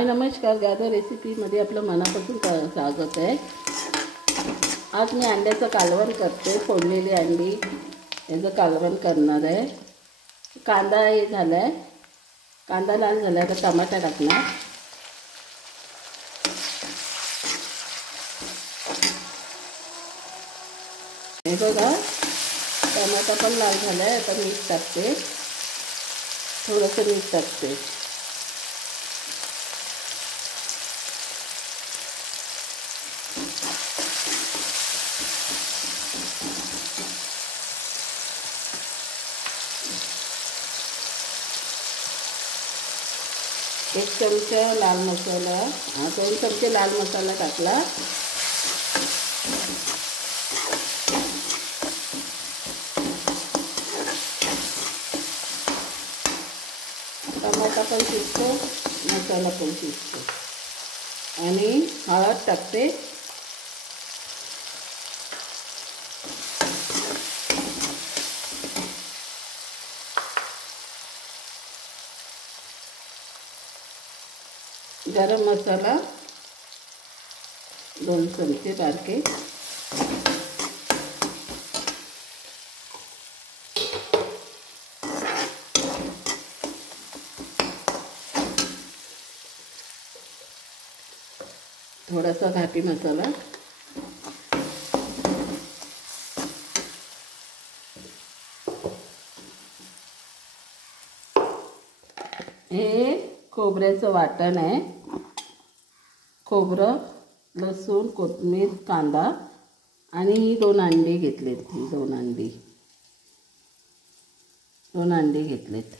नमस्कार, गादर रेसिपीमध्ये आपलं मनापासून स्वागत आहे। आज मी अंड्याचं कालवण करते। फोडलेली अंडी याचं कालवण करणार आहे। कांदा हे झाला आहे, कांदा लाल झाला आहे, तर टमाटा टाकणार। हे बघा, टमाटा पण लाल झाला आहे। आता मीठ टाकते, थोडंसं मीठ टाकते। एक चमचा लाल मसाला, 2 चमचे लाल मसाला टाकला। टमाटा पण शिजतो, मसाला पण शिजतो। आणि हळद टाकते। गरम मसाला 2 चमचे बारके। थोडासा घाटी मसाला। हे खोबऱ्याचं वाटण आहे। खोबरं, लसूण, कोथिंबीर, कांदा आणि ही 2 अंडी घेतलेत। ही 2 अंडी घेतलेत।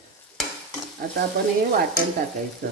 आता आपण हे वाटण टाकायचं।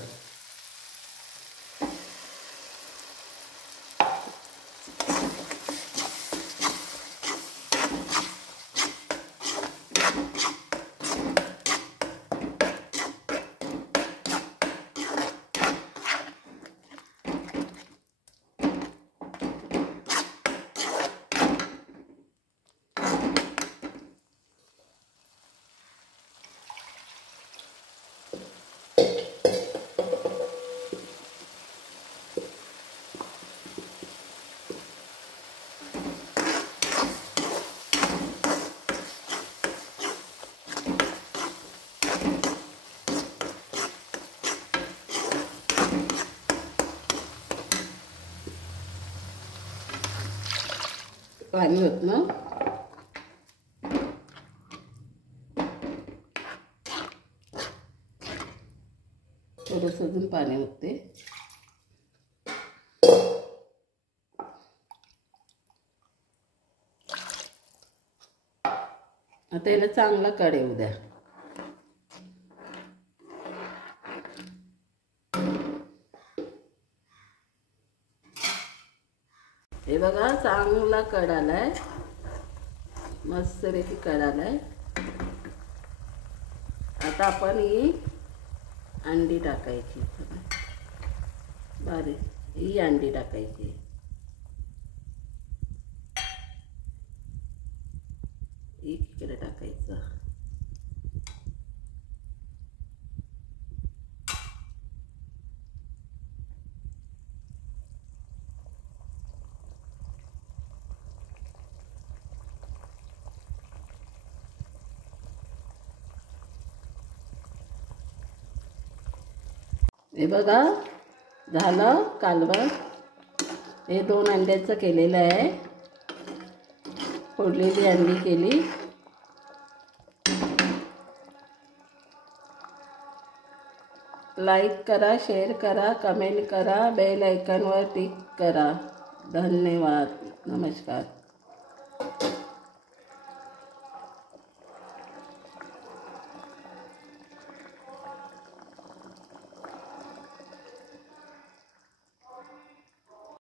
पाणी ओतलं, थोडंसं अजून पाणी ओतते। आता याला चांगला कढ येऊ द्या। हे बघा, चांगला कढ आलाय, मस्तपैकी कढ आलाय। आता आपण ही अंडी टाकायची, ही अंडी टाकायची। इकडे टाकायचं। हे बघा, झालं कालवण। हे 2 अंड्याचं केलेलं आहे। फोडलेली अंडी केली। लाईक करा, शेअर करा, कमेंट करा, बेल आयकॉनवर क्लिक करा। धन्यवाद, नमस्कार।